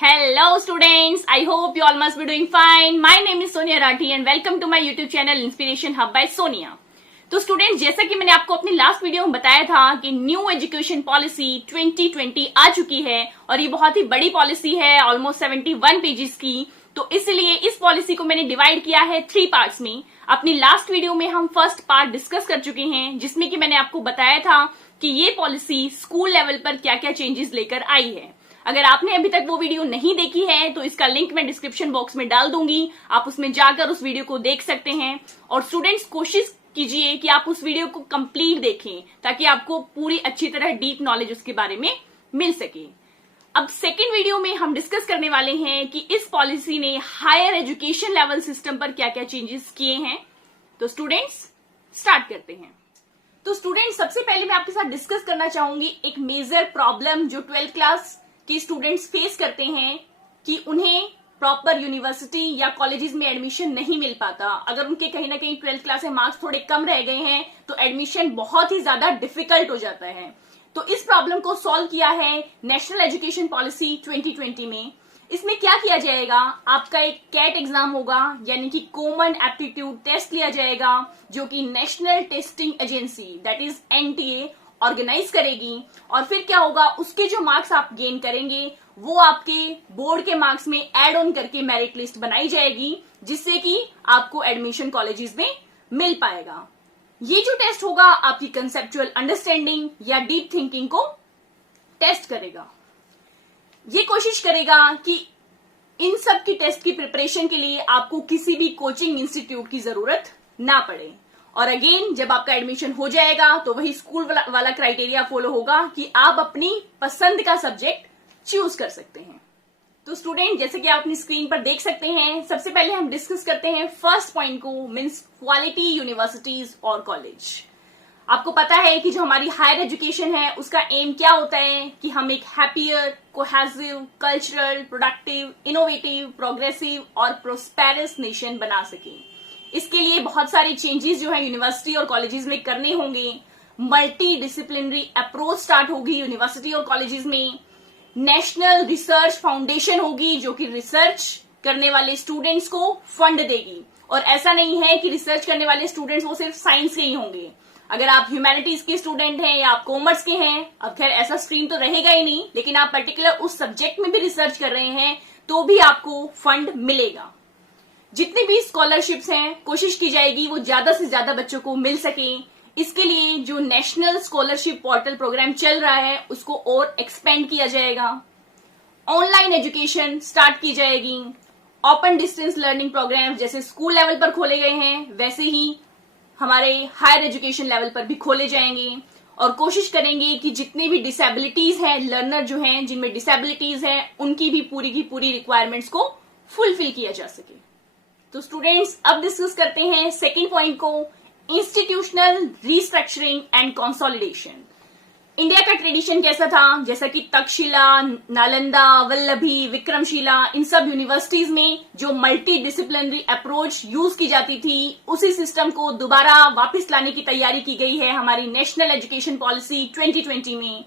Hello students, I hope you all must be doing fine. My name is Sonia Rathi and welcome to my YouTube channel Inspiration Hub by Sonia. तो students, जैसा कि मैंने आपको अपनी last video में बताया था कि न्यू एजुकेशन पॉलिसी 2020 आ चुकी है और ये बहुत ही बड़ी पॉलिसी है, ऑलमोस्ट 71 पेजेस की। तो इसलिए इस पॉलिसी को मैंने डिवाइड किया है 3 पार्ट्स में। अपनी लास्ट वीडियो में हम फर्स्ट पार्ट डिस्कस कर चुके हैं, जिसमें कि मैंने आपको बताया था कि ये पॉलिसी स्कूल लेवल पर क्या क्या चेंजेस लेकर आई है। अगर आपने अभी तक वो वीडियो नहीं देखी है तो इसका लिंक मैं डिस्क्रिप्शन बॉक्स में डाल दूंगी, आप उसमें जाकर उस वीडियो को देख सकते हैं। और स्टूडेंट्स, कोशिश कीजिए कि आप उस वीडियो को कंप्लीट देखें ताकि आपको पूरी अच्छी तरह डीप नॉलेज उसके बारे में मिल सके। अब सेकेंड वीडियो में हम डिस्कस करने वाले हैं कि इस पॉलिसी ने हायर एजुकेशन लेवल सिस्टम पर क्या क्या चेंजेस किए हैं। तो स्टूडेंट्स, स्टार्ट करते हैं। तो स्टूडेंट्स, सबसे पहले मैं आपके साथ डिस्कस करना चाहूंगी एक मेजर प्रॉब्लम जो 12th क्लास के स्टूडेंट्स फेस करते हैं कि उन्हें प्रॉपर यूनिवर्सिटी या कॉलेजेस में एडमिशन नहीं मिल पाता। अगर उनके कहीं ना कहीं 12th क्लास में मार्क्स थोड़े कम रह गए हैं तो एडमिशन बहुत ही ज्यादा डिफिकल्ट हो जाता है। तो इस प्रॉब्लम को सॉल्व किया है नेशनल एजुकेशन पॉलिसी 2020 में। इसमें क्या किया जाएगा, आपका एक कैट एग्जाम होगा, यानी कि कॉमन एप्टीट्यूड टेस्ट लिया जाएगा, जो कि national testing agency that is NTA organise करेगी। और फिर क्या होगा, उसके जो मार्क्स आप गेन करेंगे वो आपके बोर्ड के मार्क्स में एड ऑन करके मेरिट लिस्ट बनाई जाएगी, जिससे कि आपको एडमिशन कॉलेजेस में मिल पाएगा। ये जो टेस्ट होगा आपकी कंसेप्चुअल अंडरस्टैंडिंग या डीप थिंकिंग को टेस्ट करेगा। ये कोशिश करेगा कि इन सब की टेस्ट की प्रिपरेशन के लिए आपको किसी भी कोचिंग इंस्टीट्यूट की जरूरत ना पड़े। और अगेन, जब आपका एडमिशन हो जाएगा तो वही स्कूल वाला क्राइटेरिया फॉलो होगा कि आप अपनी पसंद का सब्जेक्ट चूज कर सकते हैं। तो स्टूडेंट, जैसे कि आप अपनी स्क्रीन पर देख सकते हैं, सबसे पहले हम डिस्कस करते हैं फर्स्ट पॉइंट को, मींस क्वालिटी यूनिवर्सिटीज और कॉलेज। आपको पता है कि जो हमारी हायर एजुकेशन है उसका एम क्या होता है कि हम एक happier, cohesive, cultural, productive, innovative, progressive और प्रोस्पेरस नेशन बना सकें। इसके लिए बहुत सारे चेंजेस जो है यूनिवर्सिटी और कॉलेजेस में करने होंगे। मल्टी डिसिप्लिनरी अप्रोच स्टार्ट होगी यूनिवर्सिटी और कॉलेजेस में। नेशनल रिसर्च फाउंडेशन होगी जो कि रिसर्च करने वाले स्टूडेंट्स को फंड देगी। और ऐसा नहीं है कि रिसर्च करने वाले स्टूडेंट्स वो सिर्फ साइंस के ही होंगे। अगर आप ह्यूमैनिटीज के स्टूडेंट हैं या आप कॉमर्स के हैं, अब खैर ऐसा स्ट्रीम तो रहेगा ही नहीं, लेकिन आप पर्टिकुलर उस सब्जेक्ट में भी रिसर्च कर रहे हैं तो भी आपको फंड मिलेगा। जितनी भी स्कॉलरशिप्स हैं कोशिश की जाएगी वो ज्यादा से ज्यादा बच्चों को मिल सके। इसके लिए जो नेशनल स्कॉलरशिप पोर्टल प्रोग्राम चल रहा है उसको और एक्सपेंड किया जाएगा। ऑनलाइन एजुकेशन स्टार्ट की जाएगी। ओपन डिस्टेंस लर्निंग प्रोग्राम जैसे स्कूल लेवल पर खोले गए हैं वैसे ही हमारे हायर एजुकेशन लेवल पर भी खोले जाएंगे। और कोशिश करेंगे कि जितनी भी डिसेबिलिटीज हैं, लर्नर जो हैं जिनमें डिसेबिलिटीज हैं, उनकी भी पूरी की पूरी रिक्वायरमेंट्स को फुलफिल किया जा सके। तो स्टूडेंट्स, अब डिस्कस करते हैं सेकेंड पॉइंट को, institutional restructuring and consolidation. India का ट्रेडिशन कैसा था, जैसा कि तक्षशिला, नालंदा, वल्लभी, विक्रमशिला, इन सब यूनिवर्सिटीज में जो मल्टी डिसिप्लिनरी अप्रोच यूज की जाती थी, उसी सिस्टम को दोबारा वापस लाने की तैयारी की गई है हमारी नेशनल एजुकेशन पॉलिसी 2020 में।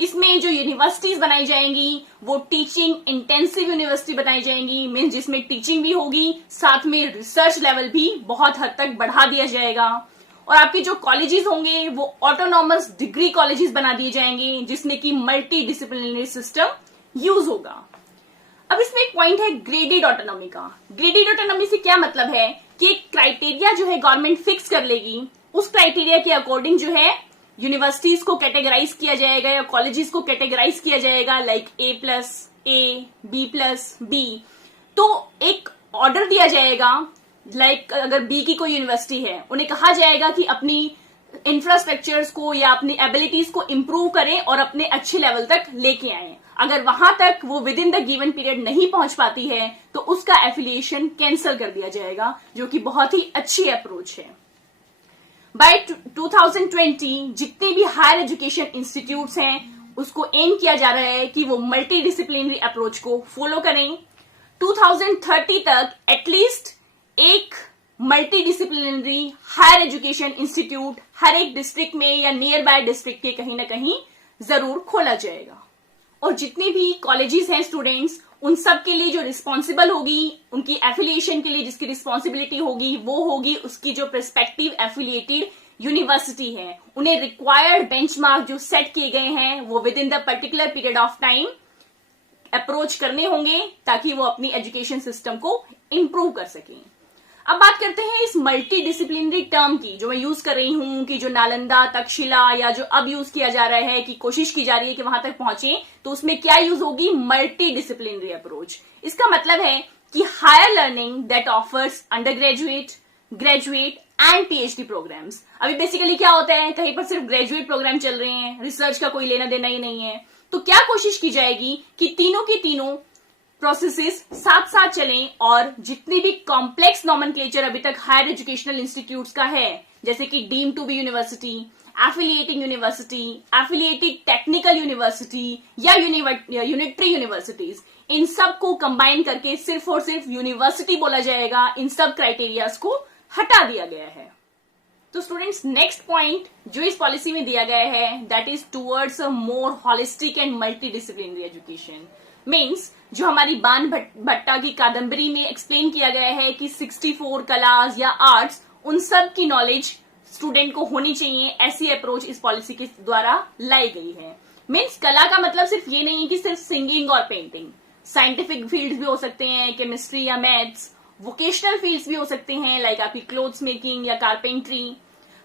इसमें जो यूनिवर्सिटीज बनाई जाएंगी वो टीचिंग इंटेंसिव यूनिवर्सिटी बनाई जाएंगी, मीन्स जिसमें टीचिंग भी होगी, साथ में रिसर्च लेवल भी बहुत हद तक बढ़ा दिया जाएगा। और आपके जो कॉलेजेस होंगे वो ऑटोनॉमस डिग्री कॉलेजेस बना दिए जाएंगे, जिसमें कि मल्टी डिसिप्लिनरी सिस्टम यूज होगा। अब इसमें एक पॉइंट है ग्रेडेड ऑटोनॉमी का। ग्रेडेड ऑटोनॉमी से क्या मतलब है कि एक क्राइटेरिया जो है गवर्नमेंट फिक्स कर लेगी, उस क्राइटेरिया के अकॉर्डिंग जो है यूनिवर्सिटीज को कैटेगराइज किया जाएगा या कॉलेजेस को कैटेगराइज किया जाएगा, लाइक A+A, B+B। तो एक ऑर्डर दिया जाएगा, लाइक अगर बी की कोई यूनिवर्सिटी है, उन्हें कहा जाएगा कि अपनी इंफ्रास्ट्रक्चर्स को या अपनी एबिलिटीज को इंप्रूव करें और अपने अच्छे लेवल तक लेके आए। अगर वहां तक वो with in the given period नहीं पहुंच पाती है तो उसका एफिलिएशन कैंसिल कर दिया जाएगा, जो कि बहुत ही अच्छी अप्रोच है। बाय 2020 जितने भी हायर एजुकेशन इंस्टीट्यूट्स हैं उसको एम किया जा रहा है कि वो मल्टी डिसिप्लिनरी अप्रोच को फॉलो करें। 2030 तक एटलीस्ट एक multi disciplinary higher education institute हर एक डिस्ट्रिक्ट में या नियर बाय डिस्ट्रिक्ट के कहीं ना कहीं जरूर खोला जाएगा। और जितने भी कॉलेजेस हैं स्टूडेंट्स, उन सब के लिए जो रिस्पॉन्सिबल होगी, उनकी एफिलिएशन के लिए जिसकी रिस्पॉन्सिबिलिटी होगी, वो होगी उसकी जो प्रोस्पेक्टिव एफिलिएटेड यूनिवर्सिटी है। उन्हें रिक्वायर्ड बेंचमार्क जो सेट किए गए हैं वो with in the particular period of time approach करने होंगे ताकि वो अपनी एजुकेशन सिस्टम को इंप्रूव कर सकें। अब बात करते हैं इस मल्टी डिसिप्लिनरी टर्म की जो मैं यूज कर रही हूं कि जो नालंदा, तक्षशिला या जो अब यूज किया जा रहा है कि कोशिश की जा रही है कि वहां तक पहुंचे, तो उसमें क्या यूज होगी? Multi disciplinary approach. इसका मतलब है कि higher learning that offers undergraduate, graduate and PhD programmes. अभी बेसिकली क्या होता है, कहीं पर सिर्फ ग्रेजुएट प्रोग्राम चल रहे हैं, रिसर्च का कोई लेना देना ही नहीं है। तो क्या कोशिश की जाएगी कि तीनों की तीनों प्रोसेसेस साथ साथ चलें और जितनी भी कॉम्प्लेक्स नॉमेनक्लेचर अभी तक हायर एजुकेशनल इंस्टीट्यूट्स का है, जैसे कि deem to be university, affiliating university, affiliated technical university या यूनिटरी यूनिवर्सिटीज, इन सब को कंबाइन करके सिर्फ और सिर्फ यूनिवर्सिटी बोला जाएगा। इन सब क्राइटेरियाज को हटा दिया गया है। तो स्टूडेंट्स, नेक्स्ट पॉइंट जो इस पॉलिसी में दिया गया है that is towards a more holistic and multi disciplinary education. Means जो हमारी बाण भट्टा की कादम्बरी में एक्सप्लेन किया गया है कि 64 कलास या आर्ट्स, उन सब की नॉलेज स्टूडेंट को होनी चाहिए, ऐसी अप्रोच इस पॉलिसी के द्वारा लाई गई है। मीन्स कला का मतलब सिर्फ ये नहीं है कि सिर्फ सिंगिंग और पेंटिंग, साइंटिफिक फील्ड्स भी हो सकते हैं, केमिस्ट्री या मैथ्स, वोकेशनल फील्ड्स भी हो सकते हैं लाइक आपकी क्लोथ्स मेकिंग या कारपेंट्री,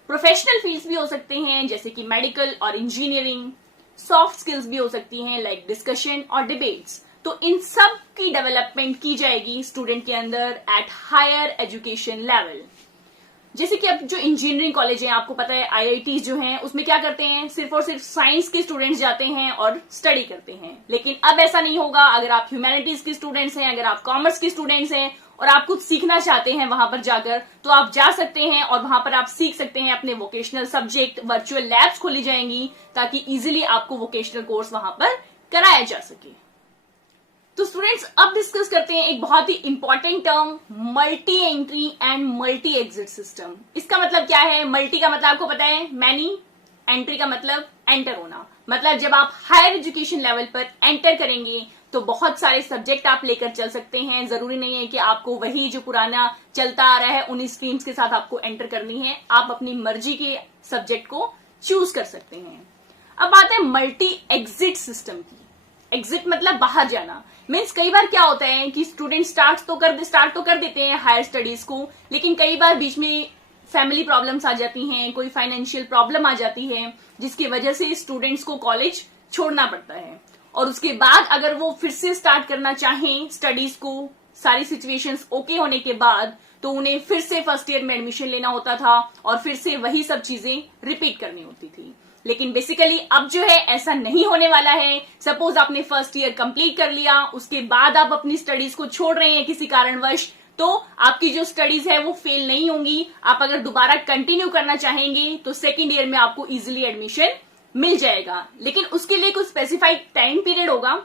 प्रोफेशनल फील्ड्स भी हो सकते हैं जैसे कि मेडिकल और इंजीनियरिंग, सॉफ्ट स्किल्स भी हो सकती हैं लाइक डिस्कशन और डिबेट्स। तो इन सब की डेवलपमेंट की जाएगी स्टूडेंट के अंदर एट हायर एजुकेशन लेवल। जैसे कि अब जो इंजीनियरिंग कॉलेज है, आपको पता है आईआईटी जो हैं, उसमें क्या करते हैं, सिर्फ और सिर्फ साइंस के स्टूडेंट्स जाते हैं और स्टडी करते हैं। लेकिन अब ऐसा नहीं होगा। अगर आप ह्यूमैनिटीज के स्टूडेंट्स हैं, अगर आप कॉमर्स के स्टूडेंट्स हैं और आप कुछ सीखना चाहते हैं वहां पर जाकर, तो आप जा सकते हैं और वहां पर आप सीख सकते हैं अपने वोकेशनल सब्जेक्ट। वर्चुअल लैब्स खोली जाएंगी ताकि इजीली आपको वोकेशनल कोर्स वहां पर कराया जा सके। तो स्टूडेंट्स, अब डिस्कस करते हैं एक बहुत ही important term, multi entry and multi exit system. इसका मतलब क्या है? मल्टी का मतलब आपको पता है मैनी, एंट्री का मतलब एंटर होना। मतलब जब आप हायर एजुकेशन लेवल पर एंटर करेंगे तो बहुत सारे सब्जेक्ट आप लेकर चल सकते हैं। जरूरी नहीं है कि आपको वही जो पुराना चलता आ रहा है उन्हीं स्ट्रीम्स के साथ आपको एंटर करनी है। आप अपनी मर्जी के सब्जेक्ट को चूज कर सकते हैं। अब बात है मल्टी एग्जिट सिस्टम की। एग्जिट मतलब बाहर जाना। मीन्स कई बार क्या होता है कि स्टूडेंट स्टार्ट तो कर देते हैं हायर स्टडीज को, लेकिन कई बार बीच में फैमिली प्रॉब्लम्स आ जाती हैं, कोई फाइनेंशियल प्रॉब्लम आ जाती है जिसकी वजह से स्टूडेंट्स को कॉलेज छोड़ना पड़ता है। और उसके बाद अगर वो फिर से स्टार्ट करना चाहें स्टडीज को, सारी सिचुएशंस ओके होने के बाद, तो उन्हें फिर से फर्स्ट ईयर में एडमिशन लेना होता था और फिर से वही सब चीजें रिपीट करनी होती थी। लेकिन बेसिकली अब जो है ऐसा नहीं होने वाला है। सपोज आपने फर्स्ट ईयर कंप्लीट कर लिया, उसके बाद आप अपनी स्टडीज को छोड़ रहे हैं किसी कारणवश, तो आपकी जो स्टडीज है वो फेल नहीं होंगी। आप अगर दोबारा कंटिन्यू करना चाहेंगे तो सेकेंड ईयर में आपको इजिली एडमिशन मिल जाएगा। लेकिन उसके लिए कुछ स्पेसिफाइड टाइम पीरियड होगा।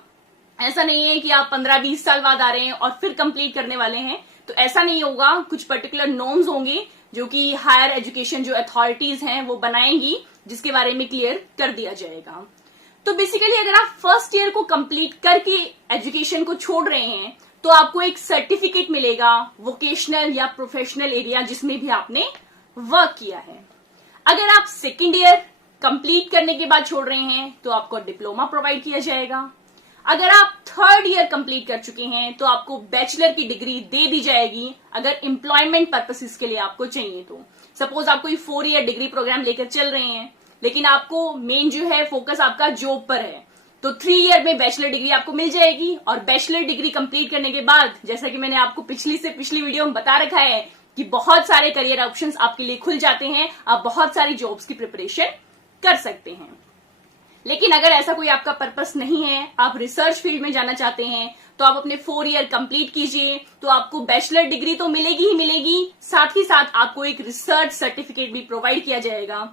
ऐसा नहीं है कि आप 15-20 साल बाद आ रहे हैं और फिर कंप्लीट करने वाले हैं, तो ऐसा नहीं होगा। कुछ पर्टिकुलर नॉर्म्स होंगे जो कि हायर एजुकेशन जो अथॉरिटीज हैं वो बनाएंगी, जिसके बारे में क्लियर कर दिया जाएगा। तो बेसिकली अगर आप फर्स्ट ईयर को कंप्लीट करके एजुकेशन को छोड़ रहे हैं तो आपको एक सर्टिफिकेट मिलेगा वोकेशनल या प्रोफेशनल एरिया जिसमें भी आपने वर्क किया है। अगर आप सेकेंड ईयर कंप्लीट करने के बाद छोड़ रहे हैं तो आपको डिप्लोमा प्रोवाइड किया जाएगा। अगर आप थर्ड ईयर कंप्लीट कर चुके हैं तो आपको बैचलर की डिग्री दे दी जाएगी, अगर एम्प्लॉयमेंट पर्पसेस के लिए आपको चाहिए तो। सपोज आप कोई 4 ईयर डिग्री प्रोग्राम लेकर चल रहे हैं, लेकिन आपको मेन जो है फोकस आपका जॉब पर है, तो 3 ईयर में बैचलर डिग्री आपको मिल जाएगी। और बैचलर डिग्री कंप्लीट करने के बाद, जैसा कि मैंने आपको पिछली वीडियो में बता रखा है कि बहुत सारे करियर ऑप्शंस आपके लिए खुल जाते हैं, आप बहुत सारी जॉब्स की प्रिपरेशन कर सकते हैं। लेकिन अगर ऐसा कोई आपका पर्पस नहीं है, आप रिसर्च फील्ड में जाना चाहते हैं, तो आप अपने 4 ईयर कंप्लीट कीजिए, तो आपको बैचलर डिग्री तो मिलेगी ही मिलेगी, साथ ही साथ आपको एक रिसर्च सर्टिफिकेट भी प्रोवाइड किया जाएगा।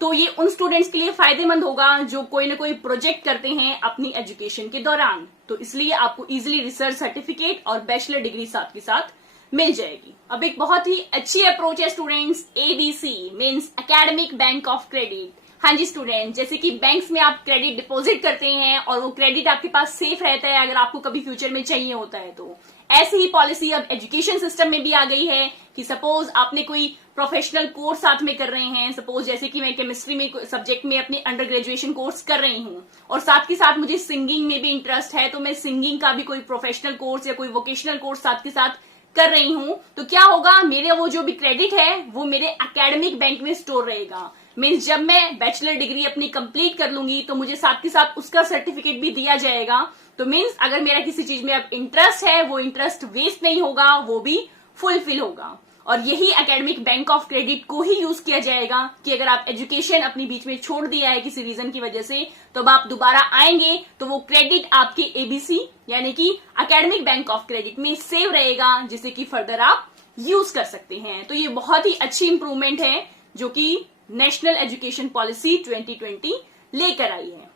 तो ये उन स्टूडेंट्स के लिए फायदेमंद होगा जो कोई ना कोई प्रोजेक्ट करते हैं अपनी एजुकेशन के दौरान। तो इसलिए आपको इजिली रिसर्च सर्टिफिकेट और बैचलर डिग्री साथ के साथ मिल जाएगी। अब एक बहुत ही अच्छी अप्रोच है students, ABC means academic bank of credit. हाँ जी स्टूडेंट, जैसे कि बैंक्स में आप क्रेडिट डिपॉजिट करते हैं और वो क्रेडिट आपके पास सेफ रहता है अगर आपको कभी फ्यूचर में चाहिए होता है, तो ऐसी ही पॉलिसी अब एजुकेशन सिस्टम में भी आ गई है कि सपोज आपने कोई प्रोफेशनल कोर्स साथ में कर रहे हैं, सपोज जैसे कि मैं केमिस्ट्री में सब्जेक्ट में अपनी अंडर ग्रेजुएशन कोर्स कर रही हूँ और साथ के साथ मुझे सिंगिंग में भी इंटरेस्ट है, तो मैं सिंगिंग का भी कोई प्रोफेशनल कोर्स या कोई वोकेशनल कोर्स साथ के साथ कर रही हूँ, तो क्या होगा, मेरे वो जो भी क्रेडिट है वो मेरे एकेडमिक बैंक में स्टोर रहेगा। मीन्स जब मैं बैचलर डिग्री अपनी कंप्लीट कर लूंगी तो मुझे साथ के साथ उसका सर्टिफिकेट भी दिया जाएगा। तो मीन्स अगर मेरा किसी चीज में अब इंटरेस्ट है, वो इंटरेस्ट वेस्ट नहीं होगा, वो भी फुलफिल होगा। और यही एकेडमिक बैंक ऑफ क्रेडिट को ही यूज किया जाएगा कि अगर आप एजुकेशन अपनी बीच में छोड़ दिया है किसी रीजन की वजह से, तो अब आप दोबारा आएंगे तो वो क्रेडिट आपके एबीसी यानी कि एकेडमिक बैंक ऑफ क्रेडिट में सेव रहेगा, जिसे कि फर्दर आप यूज कर सकते हैं। तो ये बहुत ही अच्छी इंप्रूवमेंट है जो कि नेशनल एजुकेशन पॉलिसी 2020 लेकर आई है।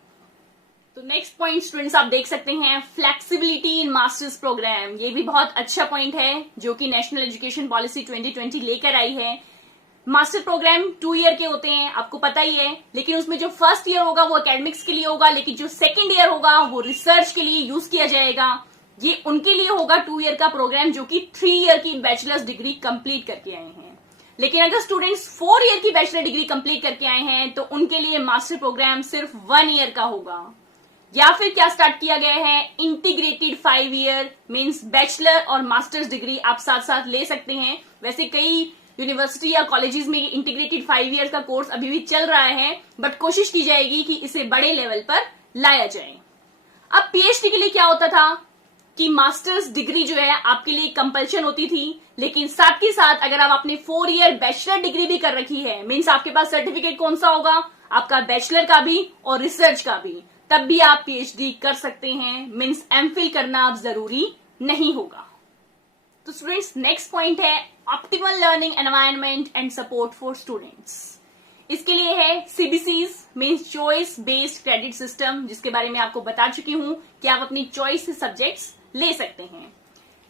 तो नेक्स्ट पॉइंट स्टूडेंट्स आप देख सकते हैं, फ्लेक्सिबिलिटी इन मास्टर्स प्रोग्राम। ये भी बहुत अच्छा पॉइंट है जो कि नेशनल एजुकेशन पॉलिसी 2020 लेकर आई है। मास्टर प्रोग्राम 2 ईयर के होते हैं, आपको पता ही है, लेकिन उसमें जो फर्स्ट ईयर होगा वो एकेडमिक्स के लिए होगा, लेकिन जो सेकेंड ईयर होगा वो रिसर्च के लिए यूज किया जाएगा। ये उनके लिए होगा 2 ईयर का प्रोग्राम जो कि 3 ईयर की बैचलर्स डिग्री कंप्लीट करके आए हैं। लेकिन अगर स्टूडेंट्स 4 ईयर की बैचलर डिग्री कंप्लीट करके आए हैं तो उनके लिए मास्टर प्रोग्राम सिर्फ 1 ईयर का होगा। या फिर क्या स्टार्ट किया गया है, इंटीग्रेटेड 5 ईयर, मींस बैचलर और मास्टर्स डिग्री आप साथ साथ ले सकते हैं। वैसे कई यूनिवर्सिटी या कॉलेजेस में इंटीग्रेटेड 5 ईयर का कोर्स अभी भी चल रहा है, बट कोशिश की जाएगी कि इसे बड़े लेवल पर लाया जाए। अब पीएचडी के लिए क्या होता था कि मास्टर्स डिग्री जो है आपके लिए कंपल्शन होती थी, लेकिन साथ ही साथ अगर आप अपने 4 ईयर बैचलर डिग्री भी कर रखी है, मींस आपके पास सर्टिफिकेट कौन सा होगा, आपका बैचलर का भी और रिसर्च का भी, तब भी आप पीएचडी कर सकते हैं। मींस एमफिल करना अब जरूरी नहीं होगा। तो स्टूडेंट्स नेक्स्ट पॉइंट है optimal learning environment and support for students. इसके लिए है CBCS means choice based credit system, जिसके बारे में आपको बता चुकी हूं कि आप अपनी चॉइस से सब्जेक्ट्स ले सकते हैं।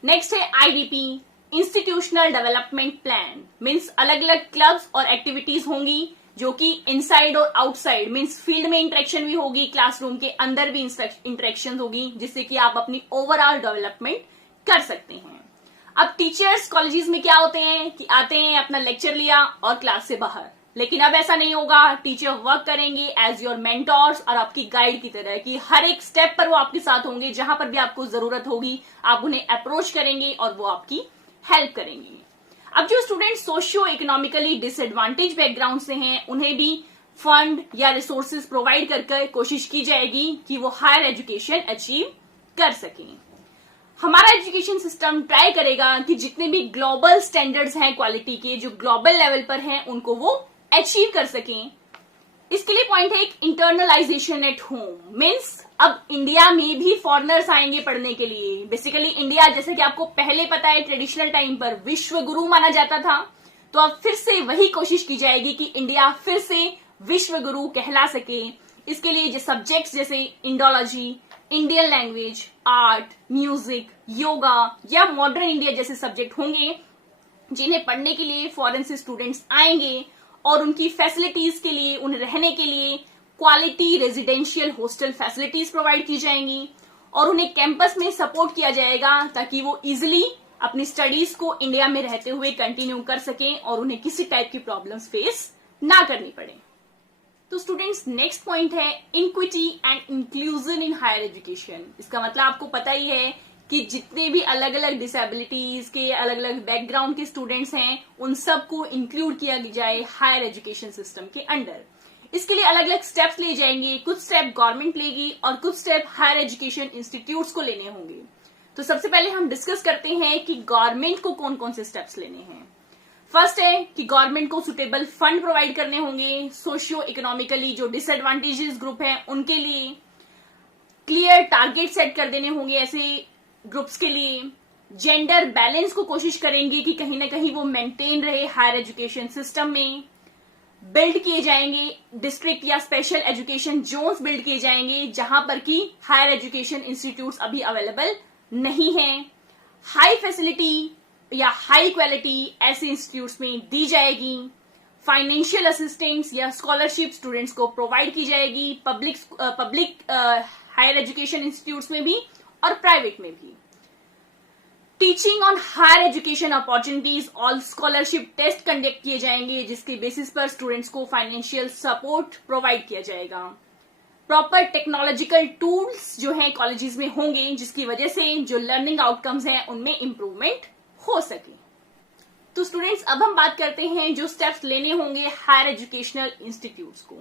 नेक्स्ट है IDP institutional development plan, means अलग अलग क्लब्स और एक्टिविटीज होंगी जो कि इनसाइड और आउटसाइड, मींस फील्ड में इंटरेक्शन भी होगी, क्लासरूम के अंदर भी इंटरेक्शन होगी, जिससे कि आप अपनी ओवरऑल डेवलपमेंट कर सकते हैं। अब टीचर्स कॉलेजेस में क्या होते हैं कि आते हैं, अपना लेक्चर लिया और क्लास से बाहर, लेकिन अब ऐसा नहीं होगा। टीचर वर्क करेंगे एज योर मेंटोर्स और आपकी गाइड की तरह, कि हर एक स्टेप पर वो आपके साथ होंगे, जहां पर भी आपको जरूरत होगी आप उन्हें अप्रोच करेंगे और वो आपकी हेल्प करेंगे। अब जो student socio economically disadvantage background से हैं, उन्हें भी फंड या रिसोर्सेज प्रोवाइड करके कोशिश की जाएगी कि वो हायर एजुकेशन अचीव कर सकें। हमारा एजुकेशन सिस्टम ट्राई करेगा कि जितने भी ग्लोबल स्टैंडर्ड्स हैं क्वालिटी के, जो ग्लोबल लेवल पर हैं, उनको वो अचीव कर सकें। इसके लिए पॉइंट है एक इंटरनलाइजेशन एट होम, मीन्स अब इंडिया में भी फॉरेनर्स आएंगे पढ़ने के लिए। बेसिकली इंडिया, जैसे कि आपको पहले पता है, ट्रेडिशनल टाइम पर विश्व गुरु माना जाता था, तो अब फिर से वही कोशिश की जाएगी कि इंडिया फिर से विश्व गुरु कहला सके। इसके लिए जो सब्जेक्ट्स जैसे Indology, Indian language, art, music, yoga या मॉडर्न इंडिया जैसे सब्जेक्ट होंगे, जिन्हें पढ़ने के लिए फॉरेन से स्टूडेंट्स आएंगे और उनकी फैसिलिटीज के लिए, उन्हें रहने के लिए quality residential hostel facilities provide की जाएंगी और उन्हें कैंपस में सपोर्ट किया जाएगा ताकि वो इजिली अपनी स्टडीज को इंडिया में रहते हुए कंटिन्यू कर सकें और उन्हें किसी टाइप की प्रॉब्लम्स फेस ना करनी पड़े। तो स्टूडेंट्स नेक्स्ट पॉइंट है equity and inclusion in higher education. इसका मतलब आपको पता ही है कि जितने भी अलग अलग डिसेबिलिटीज के, अलग अलग बैकग्राउंड के स्टूडेंट्स हैं, उन सबको इंक्लूड किया जाए हायर एजुकेशन सिस्टम के अंडर। इसके लिए अलग अलग स्टेप्स ले जाएंगे, कुछ स्टेप गवर्नमेंट लेगी और कुछ स्टेप हायर एजुकेशन इंस्टीट्यूट्स को लेने होंगे। तो सबसे पहले हम डिस्कस करते हैं कि गवर्नमेंट को कौन कौन से स्टेप्स लेने हैं। फर्स्ट है कि गवर्नमेंट को सुटेबल फंड प्रोवाइड करने होंगे सोशियो इकोनॉमिकली जो डिसएडवांटेजेस ग्रुप हैं उनके लिए। क्लियर टारगेट सेट कर देने होंगे ऐसे ग्रुप्स के लिए। जेंडर बैलेंस को कोशिश करेंगे कि कहीं ना कहीं वो मेंटेन रहे हायर एजुकेशन सिस्टम में। बिल्ड किए जाएंगे डिस्ट्रिक्ट या स्पेशल एजुकेशन जोन्स बिल्ड किए जाएंगे जहां पर कि हायर एजुकेशन इंस्टीट्यूट्स अभी अवेलेबल नहीं है। हाई फैसिलिटी या हाई क्वालिटी ऐसे इंस्टीट्यूट्स में दी जाएगी। फाइनेंशियल असिस्टेंस या स्कॉलरशिप स्टूडेंट्स को प्रोवाइड की जाएगी, पब्लिक हायर एजुकेशन इंस्टीट्यूट्स में भी और प्राइवेट में भी। Teaching on higher education opportunities, all scholarship test conduct किए जाएंगे जिसके बेसिस पर स्टूडेंट्स को फाइनेंशियल सपोर्ट प्रोवाइड किया जाएगा। प्रॉपर टेक्नोलॉजिकल टूल्स जो है कॉलेजेस में होंगे जिसकी वजह से जो लर्निंग आउटकम्स हैं उनमें इंप्रूवमेंट हो सके। तो स्टूडेंट्स अब हम बात करते हैं जो स्टेप्स लेने होंगे हायर एजुकेशनल इंस्टीट्यूट्स को।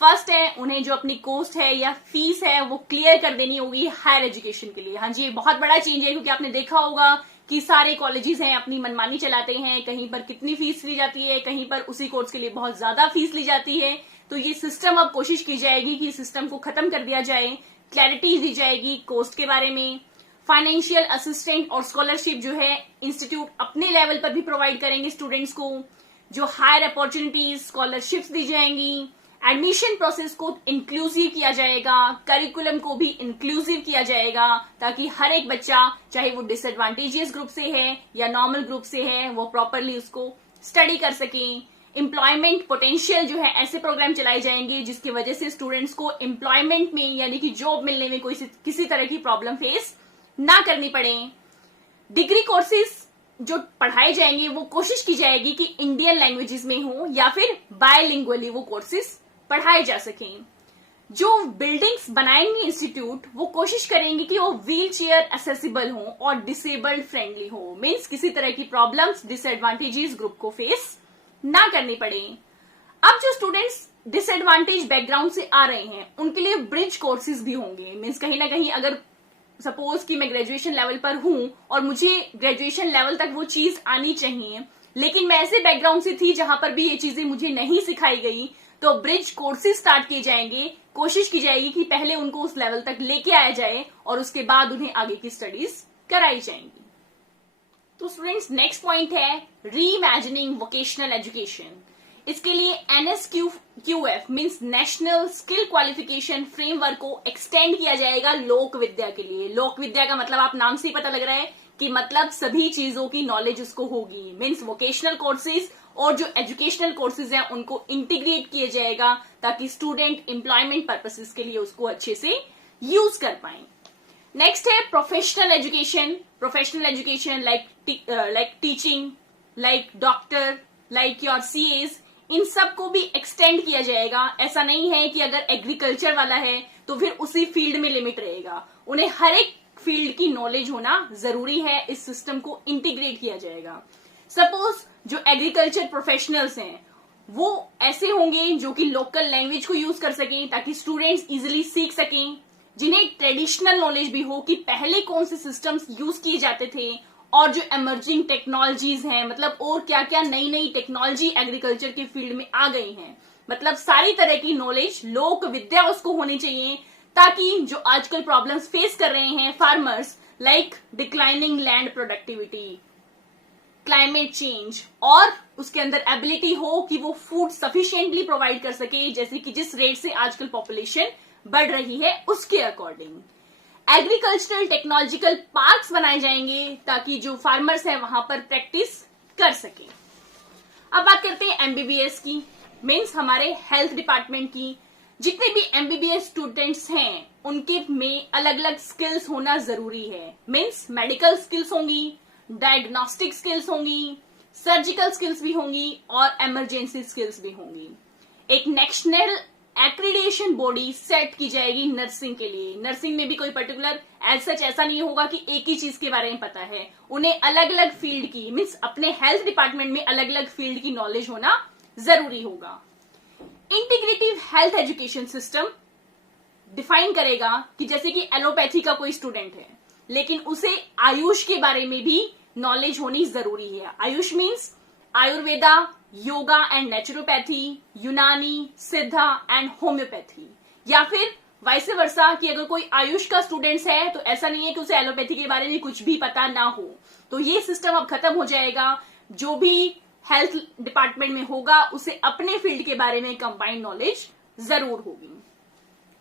फर्स्ट है उन्हें जो अपनी कॉस्ट है या फीस है वो क्लियर कर देनी होगी हायर एजुकेशन के लिए। हाँ जी, ये बहुत बड़ा चेंज है क्योंकि आपने देखा होगा कि सारे कॉलेजेस हैं अपनी मनमानी चलाते हैं, कहीं पर कितनी फीस ली जाती है, कहीं पर उसी कोर्स के लिए बहुत ज्यादा फीस ली जाती है। तो ये सिस्टम अब कोशिश की जाएगी कि सिस्टम को खत्म कर दिया जाए, क्लैरिटी दी जाएगी कॉस्ट के बारे में। फाइनेंशियल असिस्टेंट और स्कॉलरशिप जो है इंस्टीट्यूट अपने लेवल पर भी प्रोवाइड करेंगे स्टूडेंट्स को। जो हायर अपॉर्चुनिटीज स्कॉलरशिप्स दी जाएंगी, एडमिशन प्रोसेस को इंक्लूसिव किया जाएगा, करिकुलम को भी इंक्लूसिव किया जाएगा ताकि हर एक बच्चा चाहे वो डिसएडवांटेजियस ग्रुप से है या नॉर्मल ग्रुप से है वो प्रॉपरली उसको स्टडी कर सके। एम्प्लॉयमेंट पोटेंशियल जो है ऐसे प्रोग्राम चलाए जाएंगे जिसकी वजह से स्टूडेंट्स को एम्प्लॉयमेंट में यानी कि जॉब मिलने में कोई किसी तरह की प्रॉब्लम फेस ना करनी पड़े। डिग्री कोर्सेज जो पढ़ाए जाएंगे वो कोशिश की जाएगी कि इंडियन लैंग्वेजेस में हो या फिर बायलिंगुअली वो कोर्सेज पढ़ाए जा सकें। जो बिल्डिंग्स बनाएंगे इंस्टीट्यूट वो कोशिश करेंगे कि वो व्हील चेयर एक्सेसिबल हो और डिसेबल्ड फ्रेंडली हो, मीन्स किसी तरह की प्रॉब्लम्स डिसएडवांटेजेस ग्रुप को फेस ना करनी पड़े। अब जो स्टूडेंट्स डिसएडवांटेज बैकग्राउंड से आ रहे हैं उनके लिए ब्रिज कोर्सेज भी होंगे, मीन्स कहीं ना कहीं अगर सपोज कि मैं ग्रेजुएशन लेवल पर हूं और मुझे ग्रेजुएशन लेवल तक वो चीज आनी चाहिए लेकिन मैं ऐसे बैकग्राउंड से थी जहां पर भी ये चीजें मुझे नहीं सिखाई गई, तो ब्रिज कोर्सेज स्टार्ट किए जाएंगे। कोशिश की जाएगी कि पहले उनको उस लेवल तक लेके आया जाए और उसके बाद उन्हें आगे की स्टडीज कराई जाएंगी। तो स्टूडेंट्स नेक्स्ट पॉइंट है रीइमेजिनिंग वोकेशनल एजुकेशन। इसके लिए NSQF means national skill qualification framework को एक्सटेंड किया जाएगा लोक विद्या के लिए। लोक विद्या का मतलब आप नाम से ही पता लग रहा है कि मतलब सभी चीजों की नॉलेज उसको होगी, मींस वोकेशनल कोर्सेज और जो एजुकेशनल कोर्सेज हैं उनको इंटीग्रेट किया जाएगा ताकि स्टूडेंट एम्प्लॉयमेंट पर्पसेस के लिए उसको अच्छे से यूज कर पाए। नेक्स्ट है professional education. Professional education like teaching, like doctor, like your CAs, इन सब को भी एक्सटेंड किया जाएगा। ऐसा नहीं है कि अगर एग्रीकल्चर वाला है तो फिर उसी फील्ड में लिमिट रहेगा, उन्हें हर एक फील्ड की नॉलेज होना जरूरी है। इस सिस्टम को इंटीग्रेट किया जाएगा। सपोज जो एग्रीकल्चर प्रोफेशनल्स हैं वो ऐसे होंगे जो कि लोकल लैंग्वेज को यूज कर सकें ताकि स्टूडेंट्स इजिली सीख सकें, जिन्हें ट्रेडिशनल नॉलेज भी हो कि पहले कौन से सिस्टम्स यूज किए जाते थे और जो इमर्जिंग टेक्नोलॉजीज हैं, मतलब और क्या क्या नई नई टेक्नोलॉजी एग्रीकल्चर के फील्ड में आ गई हैं, मतलब सारी तरह की नॉलेज लोक विद्या उसको होनी चाहिए ताकि जो आजकल प्रॉब्लम्स फेस कर रहे हैं farmers like declining land productivity, climate change, और उसके अंदर एबिलिटी हो कि वो फूड सफिशिएंटली प्रोवाइड कर सके, जैसे कि जिस रेट से आजकल पॉपुलेशन बढ़ रही है उसके अकॉर्डिंग। एग्रीकल्चरल टेक्नोलॉजिकल पार्क्स बनाए जाएंगे ताकि जो फार्मर्स हैं वहां पर प्रैक्टिस कर सके। अब बात करते हैं MBBS की, मीन्स हमारे हेल्थ डिपार्टमेंट की। जितने भी MBBS स्टूडेंट्स हैं उनके में अलग अलग स्किल्स होना जरूरी है, मीन्स मेडिकल स्किल्स होंगी, डायग्नोस्टिक स्किल्स होंगी, सर्जिकल स्किल्स भी होंगी और इमरजेंसी स्किल्स भी होंगी। एक नेशनल एक्रीडिएशन बॉडी सेट की जाएगी नर्सिंग के लिए। नर्सिंग में भी कोई पर्टिकुलर एज सच ऐसा नहीं होगा कि एक ही चीज के बारे में पता है, उन्हें अलग अलग फील्ड की, मीन्स अपने हेल्थ डिपार्टमेंट में अलग अलग फील्ड की नॉलेज होना जरूरी होगा। Integrative health education system define करेगा कि जैसे कि एलोपैथी का कोई स्टूडेंट है लेकिन उसे आयुष के बारे में भी नॉलेज होनी जरूरी है। Ayush means Ayurveda, yoga and naturopathy, यूनानी, सिद्धा एंड होम्योपैथी, या फिर वाइस वर्सा कि अगर कोई आयुष का स्टूडेंट्स है तो ऐसा नहीं है कि उसे एलोपैथी के बारे में कुछ भी पता ना हो। तो ये सिस्टम अब खत्म हो जाएगा। जो भी हेल्थ डिपार्टमेंट में होगा उसे अपने फील्ड के बारे में कंबाइंड नॉलेज जरूर होगी।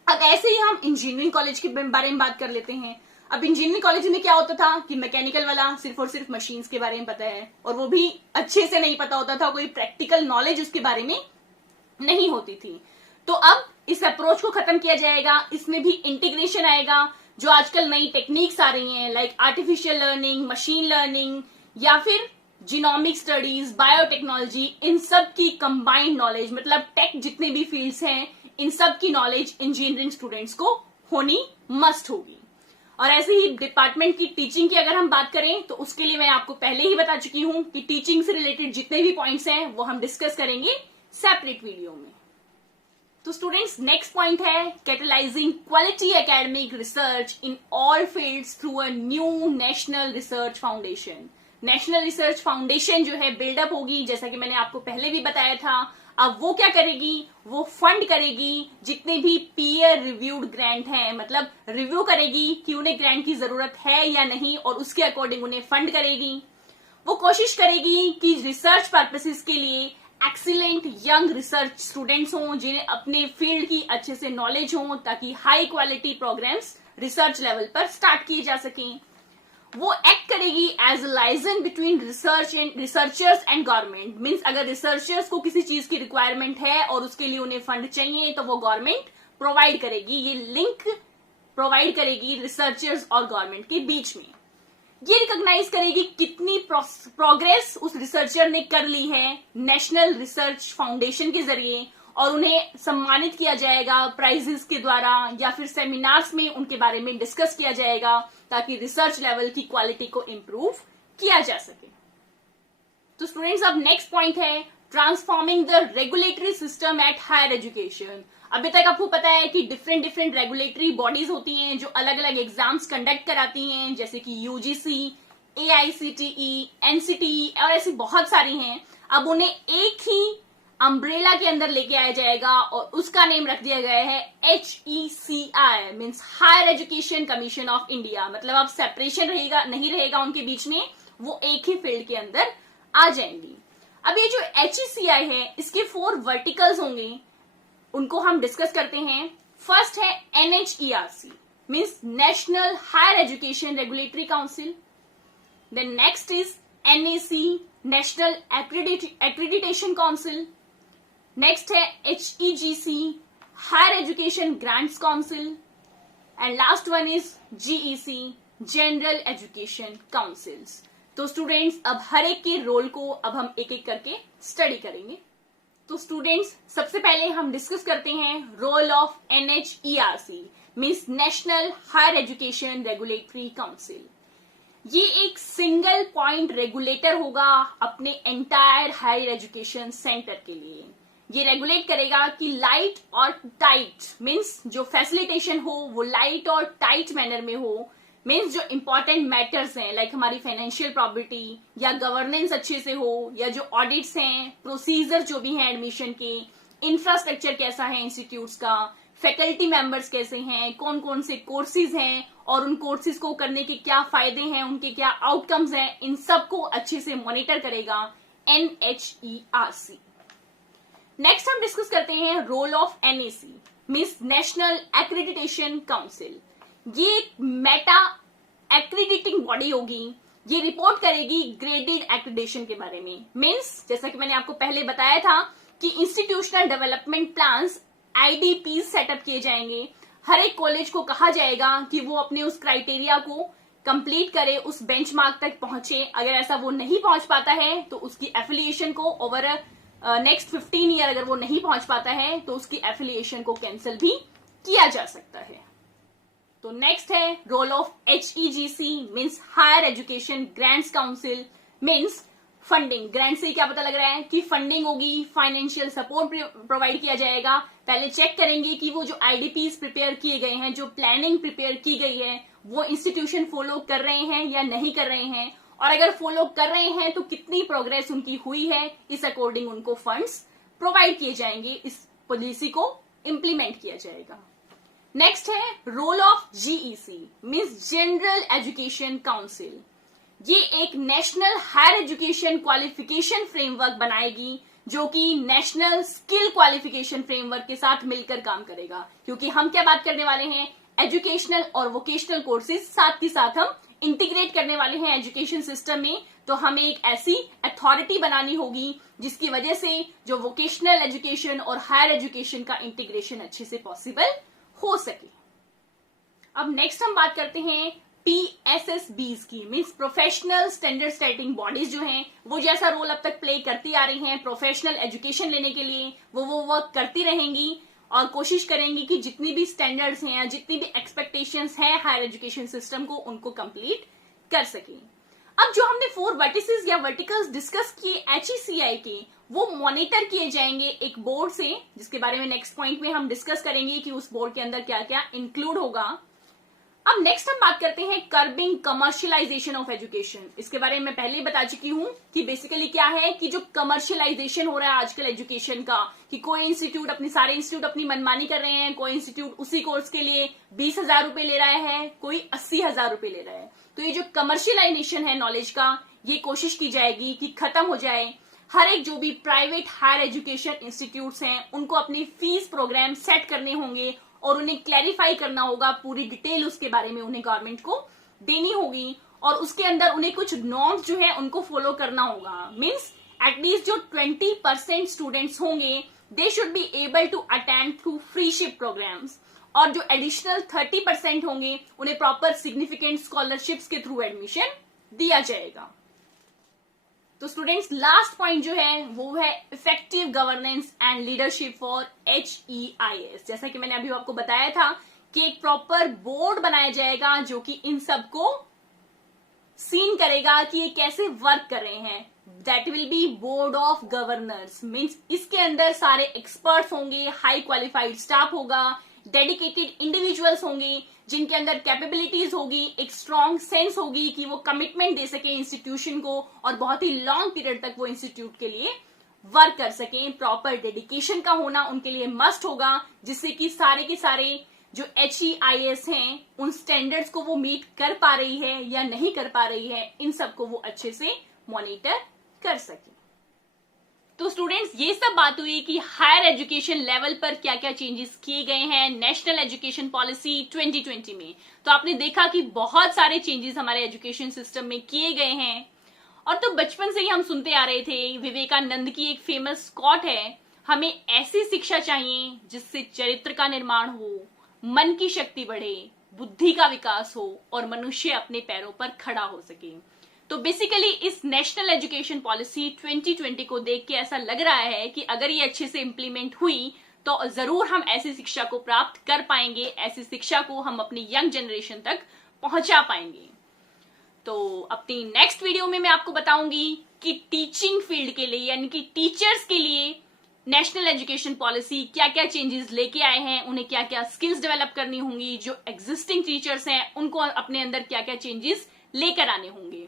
अब ऐसे ही हम इंजीनियरिंग कॉलेज के बारे में बात कर लेते हैं। अब इंजीनियरिंग कॉलेज में क्या होता था कि मैकेनिकल वाला सिर्फ और सिर्फ मशीन्स के बारे में पता है, और वो भी अच्छे से नहीं पता होता था, कोई प्रैक्टिकल नॉलेज उसके बारे में नहीं होती थी। तो अब इस अप्रोच को खत्म किया जाएगा, इसमें भी इंटीग्रेशन आएगा। जो आजकल नई टेक्निक्स आ रही हैं like artificial learning, machine learning या फिर जीनोमिक स्टडीज, बायोटेक्नोलॉजी, इन सब की कंबाइंड नॉलेज, मतलब टेक जितने भी फील्ड्स हैं इन सब की नॉलेज इंजीनियरिंग स्टूडेंट्स को होनी मस्ट होगी। और ऐसे ही डिपार्टमेंट की टीचिंग की अगर हम बात करें तो उसके लिए मैं आपको पहले ही बता चुकी हूं कि टीचिंग से रिलेटेड जितने भी पॉइंट्स हैं वो हम डिस्कस करेंगे सेपरेट वीडियो में। तो स्टूडेंट्स, नेक्स्ट पॉइंट है catalysing quality academic research in all fields through a new national research foundation. National research foundation जो है बिल्डअप होगी, जैसा कि मैंने आपको पहले भी बताया था। अब वो क्या करेगी, वो फंड करेगी जितने भी पीयर रिव्यूड ग्रांट हैं, मतलब रिव्यू करेगी कि उन्हें ग्रांट की जरूरत है या नहीं और उसके अकॉर्डिंग उन्हें फंड करेगी। वो कोशिश करेगी कि रिसर्च पर्पसेस के लिए एक्सीलेंट यंग रिसर्च स्टूडेंट्स हों जिन्हें अपने फील्ड की अच्छे से नॉलेज हो, ताकि high quality programs research level पर स्टार्ट किए जा सकें। वो एक्ट करेगी as a liaison between researchers and government. Means अगर रिसर्चर्स को किसी चीज की रिक्वायरमेंट है और उसके लिए उन्हें फंड चाहिए तो वो गवर्नमेंट प्रोवाइड करेगी, ये लिंक प्रोवाइड करेगी रिसर्चर्स और गवर्नमेंट के बीच में। ये रिकॉग्नाइज करेगी कितनी प्रोग्रेस उस रिसर्चर ने कर ली है नेशनल रिसर्च फाउंडेशन के जरिए, और उन्हें सम्मानित किया जाएगा प्राइजेस के द्वारा या फिर सेमिनार्स में उनके बारे में डिस्कस किया जाएगा, ताकि रिसर्च लेवल की क्वालिटी को इंप्रूव किया जा सके। तो स्टूडेंट्स, अब नेक्स्ट पॉइंट है transforming the regulatory system at higher education. अभी तक आपको पता है कि डिफरेंट रेगुलेटरी बॉडीज होती हैं जो अलग अलग एग्जाम्स कंडक्ट कराती हैं, जैसे कि यूजीसी, AICTE, NCTE और ऐसी बहुत सारी हैं। अब उन्हें एक ही अम्ब्रेला के अंदर लेके आया जाएगा और उसका नेम रख दिया गया है HECI, means higher education commission of India. मतलब अब सेपरेशन नहीं रहेगा उनके बीच में, वो एक ही फील्ड के अंदर आ जाएंगी। अब ये जो HECI है इसके 4 वर्टिकल्स होंगे, उनको हम डिस्कस करते हैं। फर्स्ट है NHERC, means national higher education regulatory council. Then next is NAC, national accreditation council. Next है HEGC, higher education grants council. And last one is GEC, general education councils. तो students, अब हर एक के role को अब हम एक एक करके स्टडी करेंगे। तो स्टूडेंट्स, सबसे पहले हम डिस्कस करते हैं role of NHERC, means national higher education regulatory council. ये एक सिंगल पॉइंट रेगुलेटर होगा अपने एंटायर हायर एजुकेशन सेंटर के लिए। ये रेगुलेट करेगा कि लाइट और टाइट, मीन्स जो फैसिलिटेशन हो वो लाइट और टाइट मैनर में हो। मीन्स जो इंपॉर्टेंट मैटर्स हैं लाइक हमारी फाइनेंशियल प्रॉपर्टी या गवर्नेंस अच्छे से हो, या जो ऑडिट्स हैं, प्रोसीजर जो भी हैं एडमिशन के, इंफ्रास्ट्रक्चर कैसा है इंस्टीट्यूट्स का, फैकल्टी मेंबर्स कैसे हैं, कौन कौन से कोर्सेज हैं और उन कोर्सेज को करने के क्या फायदे हैं, उनके क्या आउटकम्स हैं, इन सबको अच्छे से मॉनिटर करेगा NHERC। नेक्स्ट हम डिस्कस करते हैं role of NAC, means national accreditation council. ये एक मेटा एक्रेडिटिंग बॉडी होगी। ये रिपोर्ट करेगी ग्रेडेड एक्रेडिटेशन के बारे में। मीन्स जैसा कि मैंने आपको पहले बताया था कि institutional development plans IDPs setup किए जाएंगे। हर एक कॉलेज को कहा जाएगा कि वो अपने उस क्राइटेरिया को कंप्लीट करे, उस बेंचमार्क तक पहुंचे। अगर ऐसा वो नहीं पहुंच पाता है तो उसकी एफिलिएशन को ओवर नेक्स्ट 15 ईयर अगर वो नहीं पहुंच पाता है तो उसकी एफिलिएशन को कैंसिल भी किया जा सकता है। तो नेक्स्ट है role of HEGC, means higher education grants council. Means funding, grant से क्या पता लग रहा है कि फंडिंग होगी, फाइनेंशियल सपोर्ट प्रोवाइड किया जाएगा। पहले चेक करेंगे कि वो जो IDPs प्रिपेयर किए गए हैं, जो प्लानिंग प्रिपेयर की गई है, वो इंस्टीट्यूशन फॉलो कर रहे हैं या नहीं कर रहे हैं, और अगर फॉलो कर रहे हैं तो कितनी प्रोग्रेस उनकी हुई है, इस अकॉर्डिंग उनको फंड्स प्रोवाइड किए जाएंगे, इस पॉलिसी को इम्प्लीमेंट किया जाएगा। नेक्स्ट है role of GEC, means general education council. ये एक national higher education qualification framework बनाएगी जो कि नेशनल स्किल क्वालिफिकेशन फ्रेमवर्क के साथ मिलकर काम करेगा। क्योंकि हम क्या बात करने वाले हैं, एजुकेशनल और वोकेशनल कोर्सेज साथ ही साथ हम इंटीग्रेट करने वाले हैं एजुकेशन सिस्टम में। तो हमें एक ऐसी अथॉरिटी बनानी होगी जिसकी वजह से जो वोकेशनल एजुकेशन और हायर एजुकेशन का इंटीग्रेशन अच्छे से पॉसिबल हो सके। अब नेक्स्ट हम बात करते हैं PSSBs की, means professional standard setting bodies जो हैं वो जैसा रोल अब तक प्ले करती आ रही हैं प्रोफेशनल एजुकेशन लेने के लिए, वो वर्क करती रहेंगी और कोशिश करेंगी कि जितनी भी स्टैंडर्ड्स हैं या जितनी भी एक्सपेक्टेशंस हैं हायर एजुकेशन सिस्टम को उनको कंप्लीट कर सके। अब जो हमने 4 वर्टिसेस या वर्टिकल्स डिस्कस किए HECI के, वो मॉनिटर किए जाएंगे एक बोर्ड से, जिसके बारे में नेक्स्ट पॉइंट में हम डिस्कस करेंगे कि उस बोर्ड के अंदर क्या क्या इंक्लूड होगा। अब नेक्स्ट हम बात करते हैं कर्बिंग कमर्शियलाइजेशन ऑफ एजुकेशन। इसके बारे में मैं पहले ही बता चुकी हूं कि बेसिकली क्या है कि जो कमर्शियलाइजेशन हो रहा है आजकल एजुकेशन का, कि कोई इंस्टीट्यूट सारे इंस्टीट्यूट अपनी मनमानी कर रहे हैं, कोई इंस्टीट्यूट उसी कोर्स के लिए 20,000 रुपए ले रहा है, कोई 80,000 रुपए ले रहा है। तो ये जो कमर्शियलाइजेशन है नॉलेज का, ये कोशिश की जाएगी कि खत्म हो जाए। हर एक जो भी प्राइवेट हायर एजुकेशन इंस्टीट्यूट्स हैं उनको अपनी फीस प्रोग्राम सेट करने होंगे और उन्हें क्लैरिफाई करना होगा, पूरी डिटेल उसके बारे में उन्हें गवर्नमेंट को देनी होगी और उसके अंदर उन्हें कुछ नॉर्म्स जो है उनको फॉलो करना होगा। मींस एटलीस्ट जो 20% स्टूडेंट्स होंगे they should be able to attend through freeship programs, और जो एडिशनल 30% होंगे उन्हें प्रॉपर सिग्निफिकेंट स्कॉलरशिप्स के थ्रू एडमिशन दिया जाएगा। तो स्टूडेंट्स लास्ट पॉइंट जो है वो है effective governance and leadership for HEIS। जैसा कि मैंने अभी आपको बताया था कि एक प्रॉपर बोर्ड बनाया जाएगा जो कि इन सबको सीन करेगा कि ये कैसे वर्क कर रहे हैं। That will be board of governors, means इसके अंदर सारे एक्सपर्ट्स होंगे, हाई क्वालिफाइड स्टाफ होगा, डेडिकेटेड इंडिविजुअल्स होंगे जिनके अंदर कैपेबिलिटीज होगी, एक स्ट्रॉन्ग सेंस होगी कि वो कमिटमेंट दे सके इंस्टीट्यूशन को और बहुत ही लॉन्ग पीरियड तक वो इंस्टीट्यूट के लिए वर्क कर सके। प्रॉपर डेडिकेशन का होना उनके लिए मस्ट होगा, जिससे कि सारे के सारे जो HEIS हैं उन स्टैंडर्ड्स को वो मीट कर पा रही है या नहीं कर पा रही है, इन सबको वो अच्छे से मॉनिटर कर सके। तो स्टूडेंट्स ये सब बात हुई कि हायर एजुकेशन लेवल पर क्या क्या चेंजेस किए गए हैं नेशनल एजुकेशन पॉलिसी 2020 में। तो आपने देखा कि बहुत सारे चेंजेस हमारे एजुकेशन सिस्टम में किए गए हैं। और तो बचपन से ही हम सुनते आ रहे थे, विवेकानंद की एक फेमस कोट है, हमें ऐसी शिक्षा चाहिए जिससे चरित्र का निर्माण हो, मन की शक्ति बढ़े, बुद्धि का विकास हो और मनुष्य अपने पैरों पर खड़ा हो सके। तो बेसिकली इस नेशनल एजुकेशन पॉलिसी 2020 को देख के ऐसा लग रहा है कि अगर ये अच्छे से इम्प्लीमेंट हुई तो जरूर हम ऐसी शिक्षा को प्राप्त कर पाएंगे, ऐसी शिक्षा को हम अपनी यंग जनरेशन तक पहुंचा पाएंगे। तो अपनी नेक्स्ट वीडियो में मैं आपको बताऊंगी कि टीचिंग फील्ड के लिए यानी कि टीचर्स के लिए नेशनल एजुकेशन पॉलिसी क्या क्या चेंजेस लेके आए हैं, उन्हें क्या क्या स्किल्स डेवलप करनी होंगी, जो एग्जिस्टिंग टीचर्स हैं उनको अपने अंदर क्या क्या चेंजेस लेकर आने होंगे।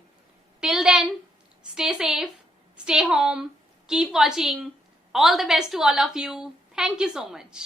Till then, stay safe, stay home, keep watching. All the best to all of you. Thank you so much.